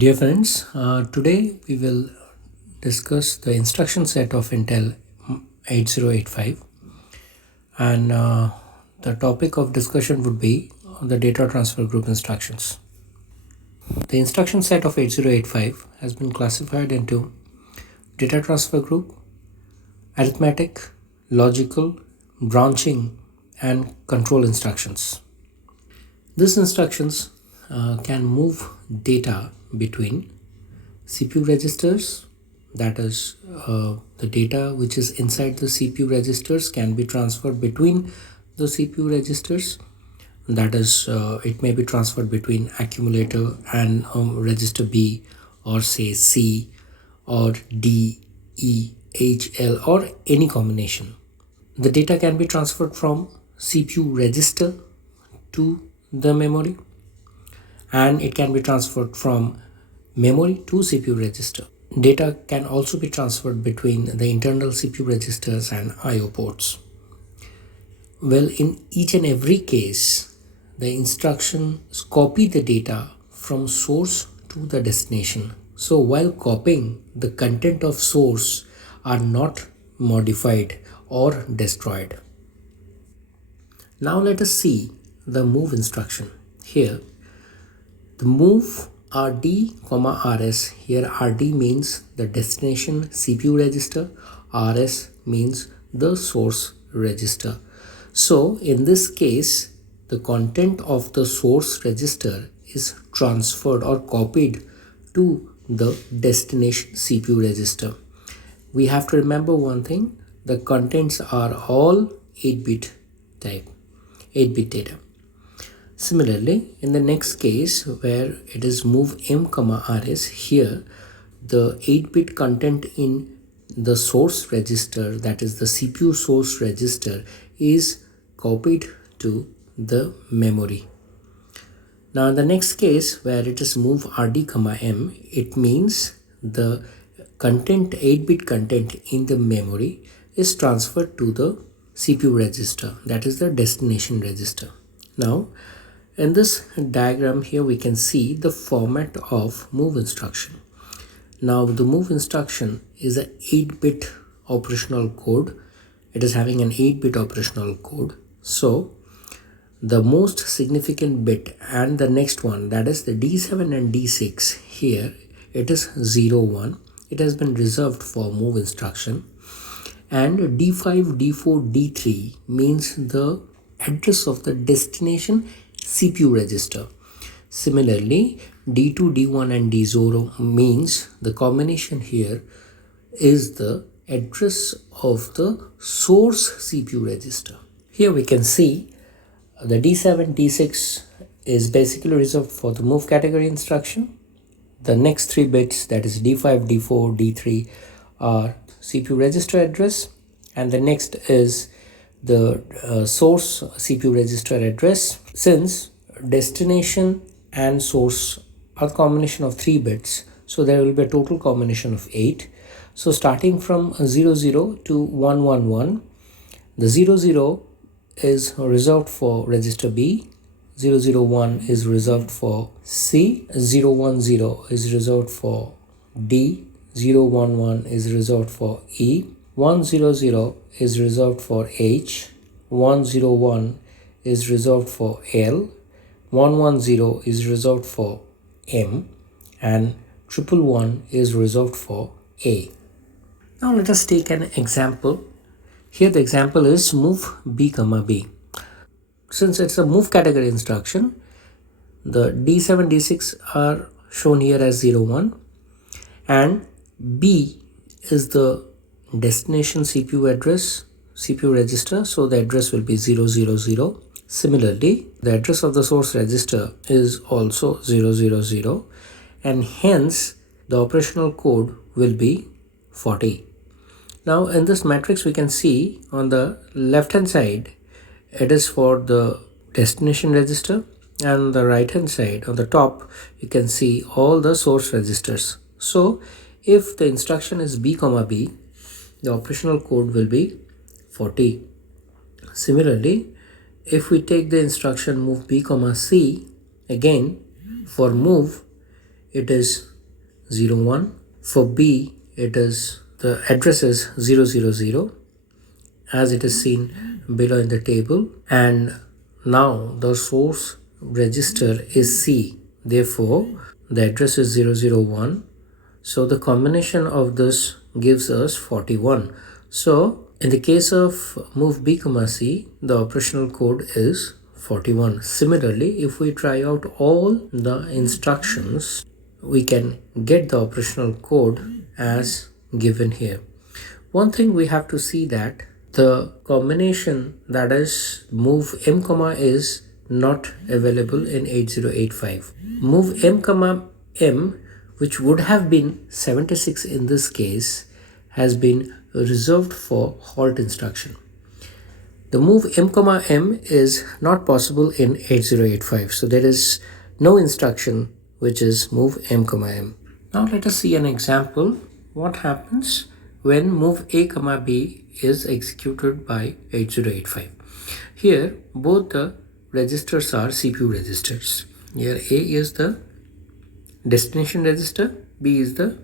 Dear friends, today we will discuss the instruction set of Intel 8085, and the topic of discussion would be the data transfer group instructions. The instruction set of 8085 has been classified into data transfer group, arithmetic, logical, branching, and control instructions. These instructions can move data between CPU registers, that is the data which is inside the CPU registers can be transferred between the CPU registers, that is it may be transferred between accumulator and register B, or say C, or D, E, H, L, or any combination. The data can be transferred from CPU register to the memory, and it can be transferred from memory to CPU register. Data can also be transferred between the internal CPU registers and I/O ports. Well, in each and every case, the instructions copy the data from source to the destination. So while copying, the content of source are not modified or destroyed. Now let us see the move instruction. Here, the move RD, RS. Here RD means the destination CPU register, RS means the source register. So in this case, the content of the source register is transferred or copied to the destination CPU register. We have to remember one thing: the contents are all 8-bit type, 8-bit data. Similarly, in the next case where it is move M, RS, here the 8-bit content in the source register, that is the CPU source register, is copied to the memory. Now in the next case where it is move RD, M, it means the content, 8-bit content in the memory is transferred to the CPU register, that is the destination register. Now in this diagram here we can see the format of move instruction. Now the move instruction is an 8-bit operational code. It is having an 8-bit operational code. So the most significant bit and the next one, that is the D7 and D6, here it is 0, 1. It has been reserved for move instruction. And D5, D4, D3 means the address of the destination CPU register. Similarly, D2, D1 and D0 means the combination here is the address of the source CPU register. Here we can see the D7, D6 is basically reserved for the move category instruction. The next 3 bits, that is D5, D4, D3, are CPU register address, and the next is the source CPU register address. Since destination and source are a combination of 3 bits, so there will be a total combination of 8. So starting from 00 to 111, the 00 is reserved for register B, 001 is reserved for C, 010 is reserved for D, 011 is reserved for E, 100 is reserved for H, 101 is reserved for L, 110 is reserved for M, and 111 is reserved for A. Now let us take an example. Here the example is move B, B. Since it's a move category instruction, the D7, D6 are shown here as 01, and B is the destination CPU address, CPU register, so the address will be 000. Similarly, the address of the source register is also 000, and hence the operational code will be 40. Now in this matrix we can see on the left hand side it is for the destination register, and on the right hand side on the top you can see all the source registers. So if the instruction is B, B, the operational code will be 40. Similarly, if we take the instruction move B, C, again for move it is 01. For B, it is the address is 000 as it is seen below in the table, and now the source register is C. Therefore, the address is 001. So the combination of this gives us 41. So in the case of move B, C, the operational code is 41. Similarly, if we try out all the instructions, we can get the operational code as given here. One thing we have to see that the combination, that is move M, is not available in 8085. Move M, which would have been 76 in this case, has been reserved for halt instruction. The move M, is not possible in 8085. So there is no instruction which is move M. Now let us see an example. What happens when move A, B is executed by 8085. Here both the registers are CPU registers. Here A is the destination register, B is the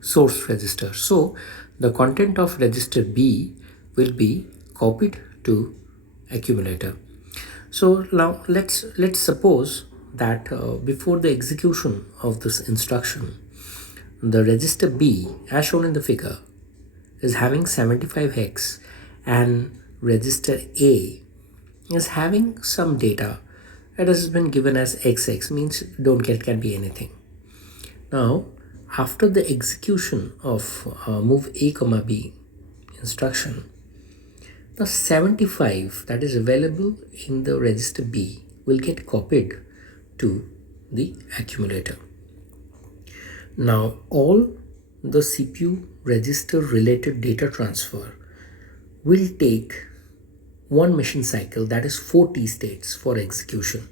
source register. So the content of register B will be copied to accumulator. So now let's suppose that before the execution of this instruction, the register B, as shown in the figure, is having 75 hex, and register A is having some data. It has been given as XX, means don't get can be anything. Now after the execution of move A, B instruction, the 75 that is available in the register B will get copied to the accumulator. Now all the CPU register related data transfer will take one machine cycle, that is 40 states for execution,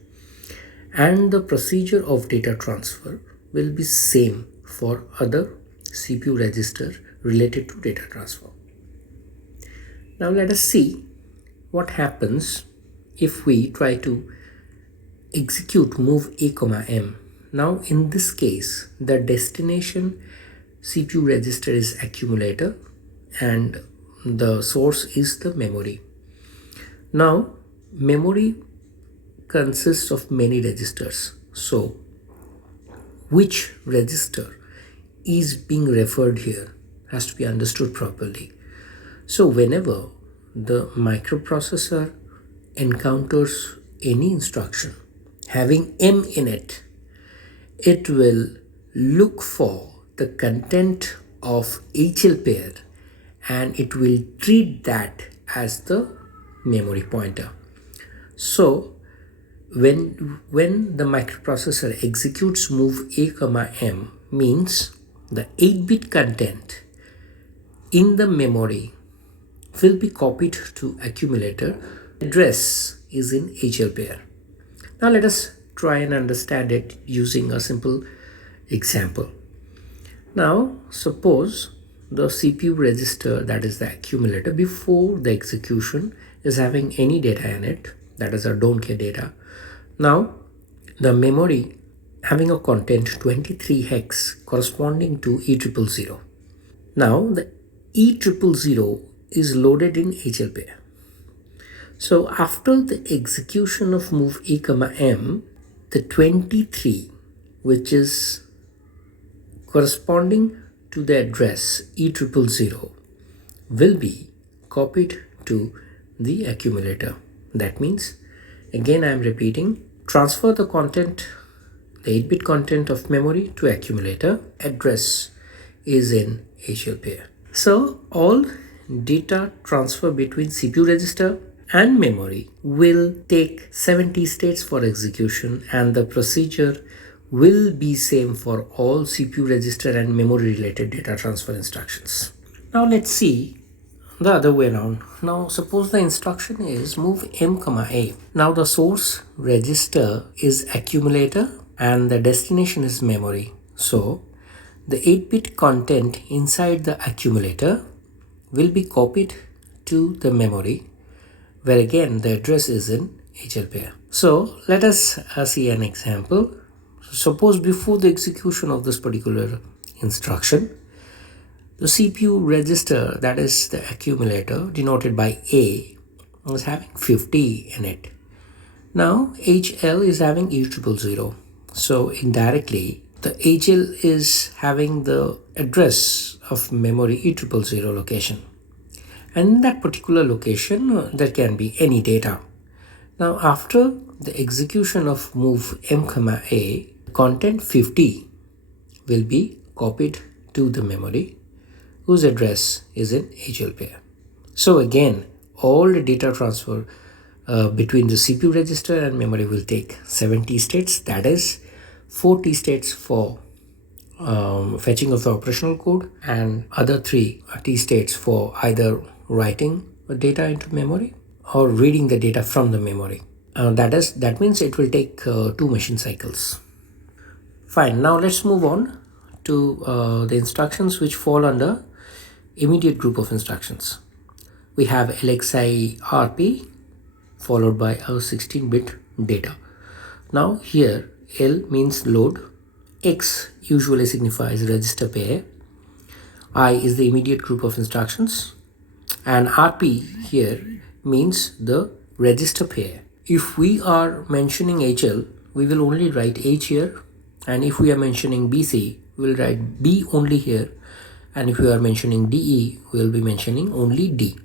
and the procedure of data transfer will be same for other CPU register related to data transfer. Now let us see what happens if we try to execute move A, M. Now in this case, the destination CPU register is accumulator and the source is the memory. Now memory consists of many registers. So which register is being referred here has to be understood properly. So whenever the microprocessor encounters any instruction having M in it, it will look for the content of HL pair and it will treat that as the memory pointer. So when the microprocessor executes move A, M, means the 8-bit content in the memory will be copied to accumulator. Address is in HL pair. Now let us try and understand it using a simple example. Now suppose the CPU register, that is the accumulator, before the execution is having any data in it, that is our don't care data. Now the memory having a content 23 hex corresponding to E000. Now the E000 is loaded in HL pair. So after the execution of move A, M, the 23, which is corresponding to the address E000, will be copied to the accumulator. That means, again I am repeating, transfer the content, the 8-bit content of memory to accumulator. Address is in HL pair. So all data transfer between CPU register and memory will take 70 states for execution, and the procedure will be same for all CPU register and memory related data transfer instructions. Now let's see the other way around. Now suppose the instruction is move M, A. Now the source register is accumulator and the destination is memory. So the 8-bit content inside the accumulator will be copied to the memory, where again the address is in HL pair. So let us see an example. Suppose before the execution of this particular instruction, the CPU register, that is the accumulator denoted by A, is having 50 in it. Now HL is having E000. So indirectly, the HL is having the address of memory E000 location. And in that particular location, there can be any data. Now after the execution of move M, A, content 50 will be copied to the memory whose address is in HL pair. So again, all the data transfer between the CPU register and memory will take 70 states, that is 40 states for fetching of the operational code and other 3 T states for either writing the data into memory or reading the data from the memory. That means it will take 2 machine cycles. Fine, now let's move on to the instructions which fall under immediate group of instructions. We have LXI RP followed by a 16-bit data. Now here L means load, X usually signifies register pair, I is the immediate group of instructions, and RP here means the register pair. If we are mentioning HL, we will only write H here, and if we are mentioning BC, we will write B only here, and if we are mentioning DE, we will be mentioning only D.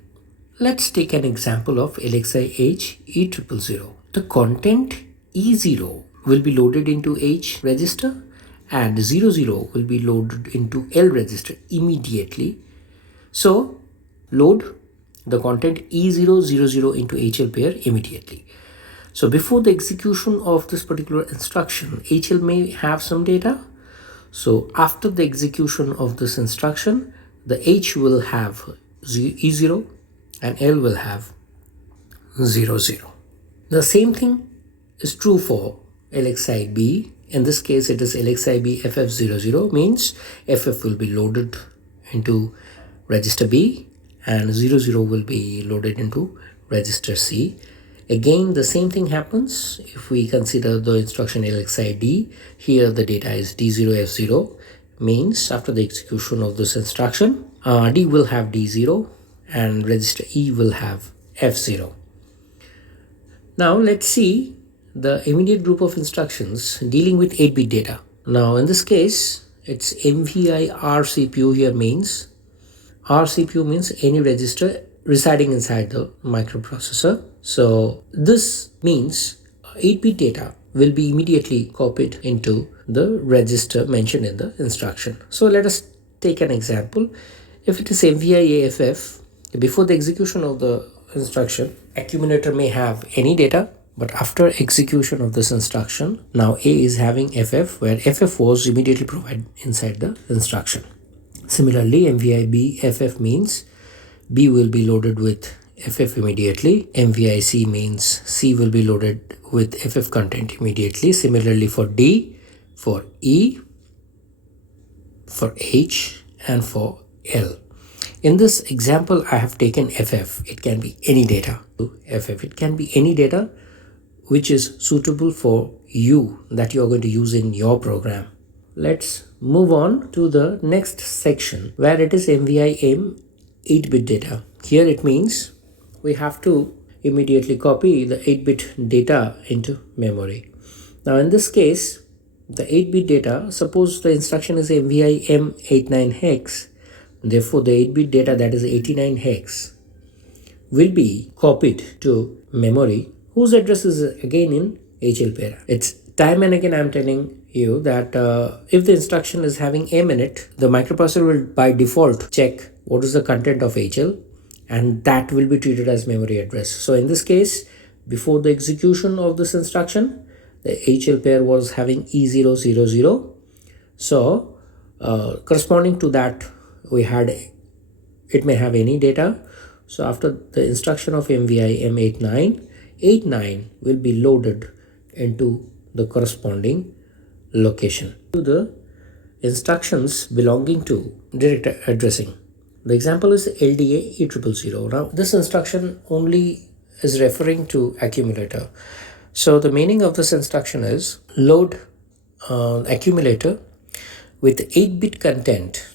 Let's take an example of LXI H E000. The content E0 will be loaded into H register and 00 will be loaded into L register immediately. So load the content E000 into HL pair immediately. So before the execution of this particular instruction, HL may have some data. So after the execution of this instruction, the H will have E0 and L will have 00. The same thing is true for LXI B. In this case, it is LXI B FF00, means FF will be loaded into register B and 00 will be loaded into register C. Again, the same thing happens if we consider the instruction LXI D. Here the data is D0 F0, means after the execution of this instruction, D will have D0 and register E will have F0. Now let's see the immediate group of instructions dealing with 8-bit data. Now in this case, it's MVI RCPU here means, RCPU means any register residing inside the microprocessor. So this means 8-bit data will be immediately copied into the register mentioned in the instruction. So let us take an example. If it is MVI AFF, before the execution of the instruction, accumulator may have any data, but after execution of this instruction, now A is having FF, where FF was immediately provided inside the instruction. Similarly, MVI B FF means B will be loaded with FF immediately. MVI C means C will be loaded with FF content immediately. Similarly for D, for E, for H, and for L. In this example, I have taken FF. It can be any data. FF, it can be any data which is suitable for you, that you are going to use in your program. Let's move on to the next section where it is MVI M 8-bit data. Here it means we have to immediately copy the 8-bit data into memory. Now in this case, the 8-bit data, suppose the instruction is MVI M89 hex, therefore the 8-bit data, that is 89 hex, will be copied to memory whose address is again in HL pair. It's time and again I'm telling you that if the instruction is having M in it, the microprocessor will by default check what is the content of HL, and that will be treated as memory address. So in this case, before the execution of this instruction, the HL pair was having E000. So corresponding to that, we had, it may have any data. So after the instruction of MVI M89, 89 will be loaded into the corresponding location to the instructions belonging to direct addressing. The example is LDA E000. Now this instruction only is referring to accumulator. So the meaning of this instruction is load accumulator with 8-bit content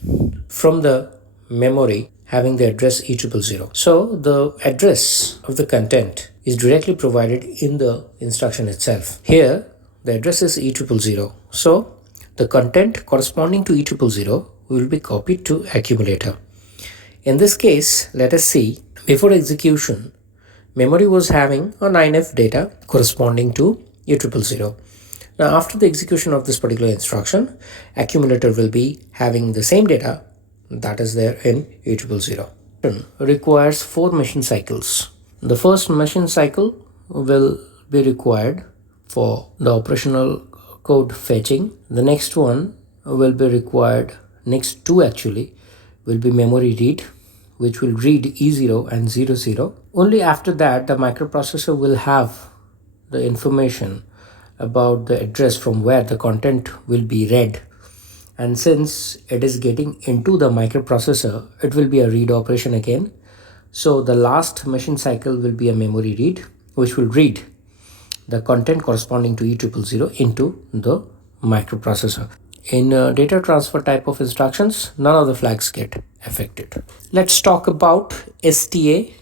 from the memory having the address E000. So the address of the content is directly provided in the instruction itself. Here the address is E000. So the content corresponding to E000 will be copied to accumulator. In this case, let us see, before execution, memory was having a 9F data corresponding to E000. Now after the execution of this particular instruction, accumulator will be having the same data that is there in E000. Requires 4 machine cycles. The first machine cycle will be required for the operational code fetching. The next one will be required, next two actually, will be memory read, which will read E0 and 00. Only after that the microprocessor will have the information about the address from where the content will be read, and since it is getting into the microprocessor, it will be a read operation again. So the last machine cycle will be a memory read, which will read the content corresponding to E000 into the microprocessor. In data transfer type of instructions, none of the flags get affected. Let's talk about STA,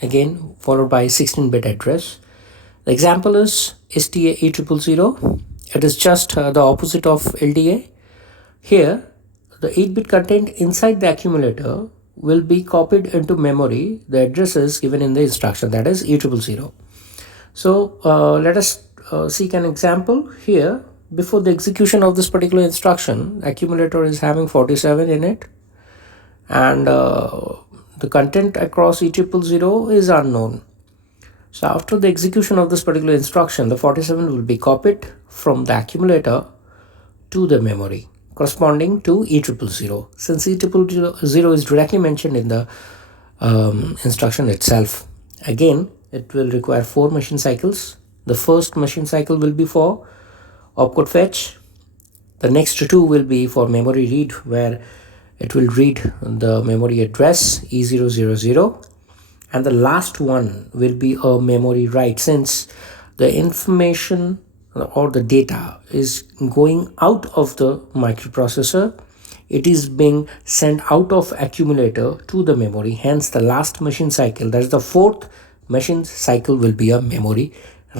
again followed by 16-bit address. The example is STA E000. It is just the opposite of LDA. Here, the 8-bit content inside the accumulator will be copied into memory. The address is given in the instruction, that is E000. So let us seek an example here. Before the execution of this particular instruction, accumulator is having 47 in it, and the content across E000 is unknown. So after the execution of this particular instruction, the 47 will be copied from the accumulator to the memory corresponding to E000. Since E000 is directly mentioned in the instruction itself, again it will require 4 machine cycles. The first machine cycle will be for opcode fetch. The next two will be for memory read, where it will read the memory address E000, and the last one will be a memory write. Since the information or the data is going out of the microprocessor, it is being sent out of accumulator to the memory. Hence the last machine cycle, that is the 4th machine cycle, will be a memory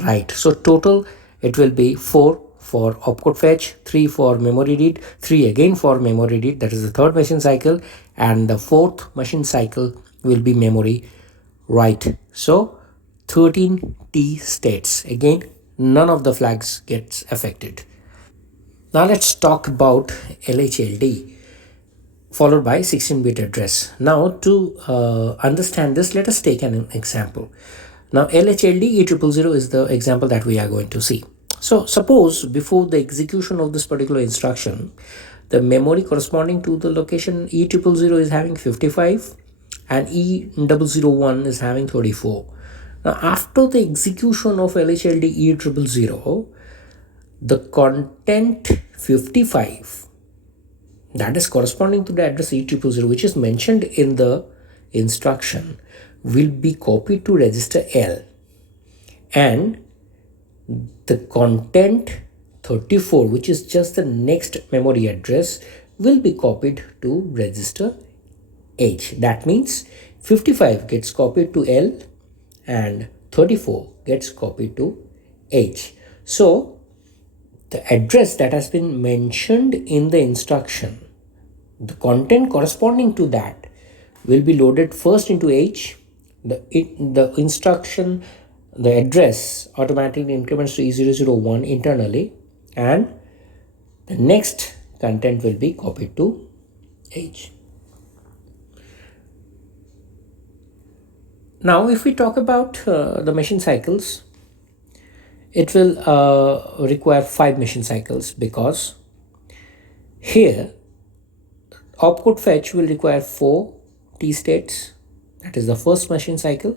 write. So total it will be 4 for opcode fetch, 3 for memory read, 3 again for memory read, that is the 3rd machine cycle, and the 4th machine cycle will be memory write. So 13 T states. Again, none of the flags gets affected. Now let's talk about LHLD followed by 16-bit address. Now to understand this, let us take an example. Now LHLD E000 is the example that we are going to see. So suppose before the execution of this particular instruction, the memory corresponding to the location E000 is having 55 and E001 is having 34. Now after the execution of LHLD E000, the content 55, that is corresponding to the address E000, which is mentioned in the instruction, will be copied to register L, and the content 34, which is just the next memory address, will be copied to register H. That means 55 gets copied to L and 34 gets copied to H. So the address that has been mentioned in the instruction, the content corresponding to that will be loaded first into H. The instruction, the address automatically increments to E001 internally, and the next content will be copied to H. Now if we talk about the machine cycles, it will require 5 machine cycles, because here opcode fetch will require 4 T states, that is the first machine cycle.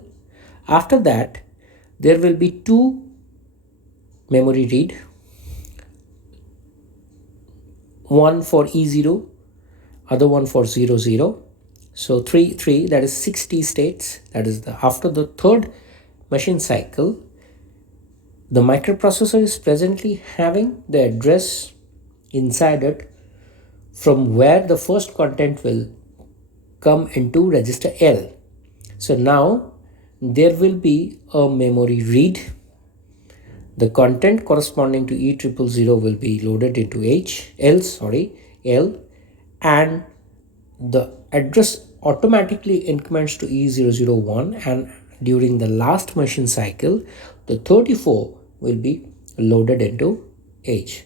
After that there will be 2 memory read, one for E0, other one for 00. So 3, that is 6 T states. That is after the 3rd machine cycle, the microprocessor is presently having the address inside it from where the first content will come into register L. So now there will be a memory read. The content corresponding to E000 will be loaded into L, and the address automatically increments to E001, and during the last machine cycle, the 34 will be loaded into H.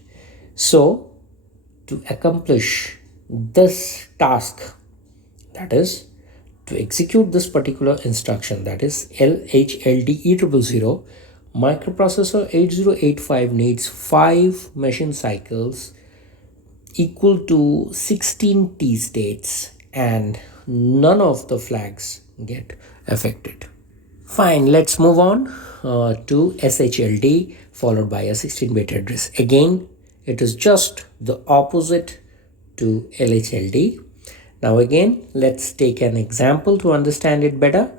So to accomplish this task, that is to execute this particular instruction, that is LHLD E000, microprocessor 8085 needs 5 machine cycles equal to 16 T states, and none of the flags get affected. Fine, let's move on to SHLD followed by a 16-bit address. Again, it is just the opposite to LHLD. Now again, let's take an example to understand it better.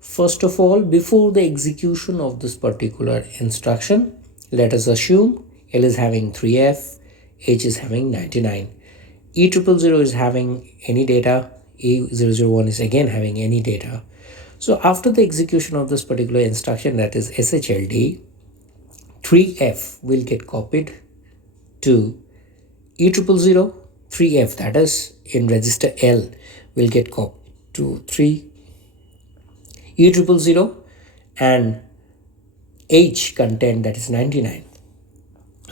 First of all, before the execution of this particular instruction, let us assume L is having 3F, H is having 99, E000 is having any data, E001 is again having any data. So after the execution of this particular instruction, that is SHLD, 3F will get copied to E000, 3F, that is in register L, will get copied to E000, and H content, that is 99,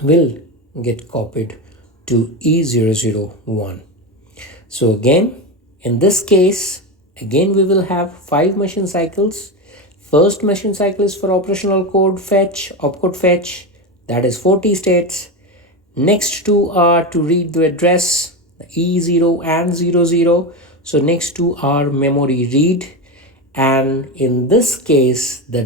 will get copied to E001. So again, in this case, again we will have 5 machine cycles. First machine cycle is for operational code fetch, opcode fetch, that is 40 states. Next two are to read the address E0 and 00. So next two are memory read, and in this case the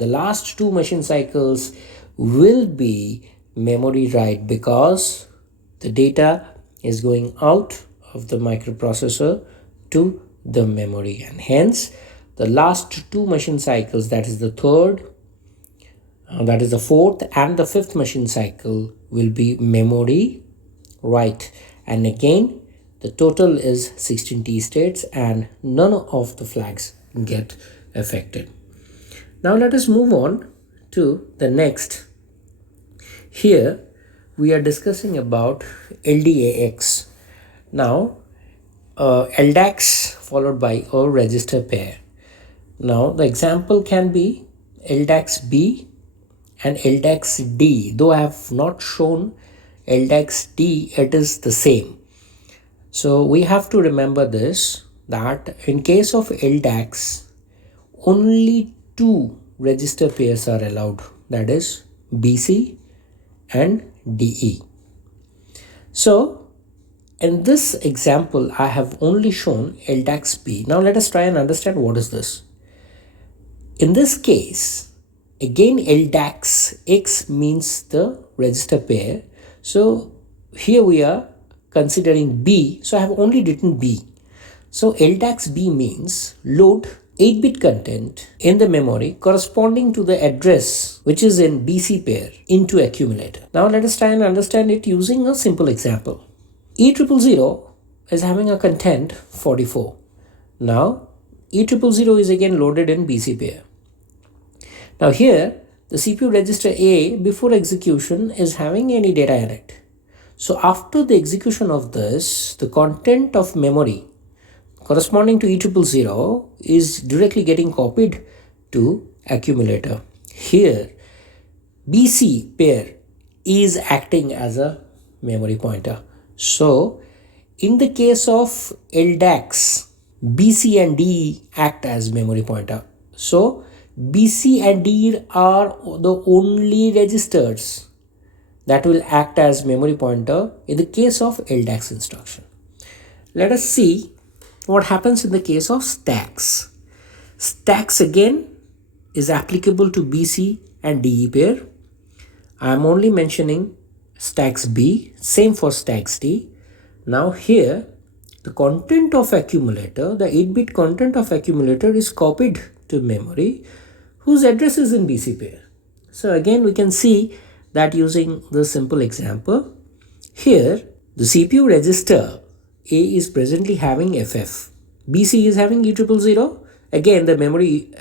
last two machine cycles will be memory write, because the data is going out of the microprocessor to the memory, and hence the last two machine cycles, that is the fourth and the fifth machine cycle, will be memory write, and again the total is 16 T states and none of the flags get affected. Now let us move on to the next. Here we are discussing about LDAX. Now LDAX followed by a register pair. Now the example can be LDAX B and LDAX D. Though I have not shown LDAX D, it is the same. So we have to remember this, that in case of LDAX, only 2 register pairs are allowed, that is BC and DE. So in this example, I have only shown LDAX B. Now let us try and understand what is this. In this case, again LDAX X means the register pair. So here we are considering B, so I have only written B. So LDAX B means load 8-bit content in the memory corresponding to the address which is in BC pair into accumulator. Now let us try and understand it using a simple example. E000 is having a content 44. Now E000 is again loaded in BC pair. Now here the CPU register A before execution is having any data in it. So after the execution of this, the content of memory corresponding to E000 is directly getting copied to accumulator. Here BC pair is acting as a memory pointer. So in the case of LDAX, BC and D act as memory pointer. So BC and D are the only registers that will act as memory pointer in the case of LDAX instruction. Let us see what happens in the case of stacks. Stacks again is applicable to BC and DE pair. I am only mentioning stacks B, same for stacks D. Now here the content of accumulator, the 8-bit content of accumulator is copied to memory whose address is in BC pair. So again we can see that using the simple example, here the CPU register A is presently having FF, BC is having E000, again the memory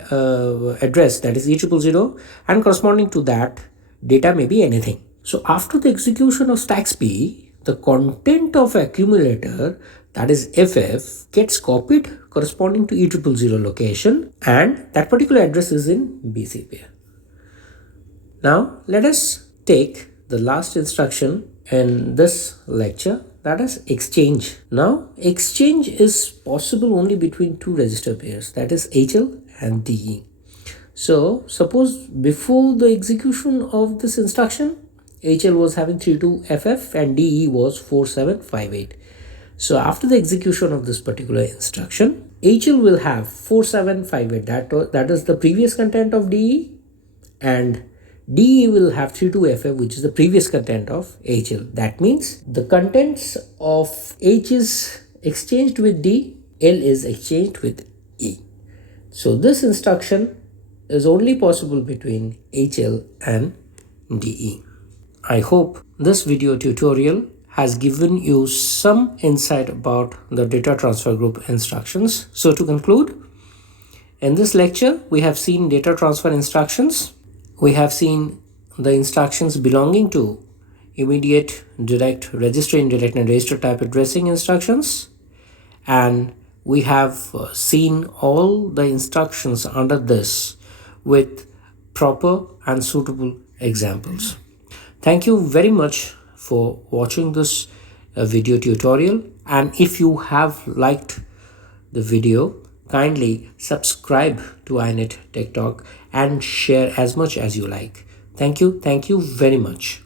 address, that is E000, and corresponding to that data may be anything. So after the execution of stacks B, the content of accumulator, that is FF, gets copied corresponding to E000 location, and that particular address is in BC pair. Now let us take the last instruction in this lecture, that is exchange. Now exchange is possible only between two register pairs, that is HL and DE. So suppose before the execution of this instruction, HL was having 32FF and DE was 4758. So after the execution of this particular instruction, HL will have 4758, that is the previous content of DE, and DE will have 32FF, which is the previous content of HL. That means the contents of H is exchanged with D, L is exchanged with E. So this instruction is only possible between HL and DE. I hope this video tutorial has given you some insight about the data transfer group instructions. So to conclude, in this lecture, we have seen data transfer instructions. We have seen the instructions belonging to immediate, direct, register, indirect, and register type addressing instructions. And we have seen all the instructions under this with proper and suitable examples. Thank you very much for watching this video tutorial, and if you have liked the video, kindly subscribe to iNet Tech Talk and share as much as you like. Thank you very much.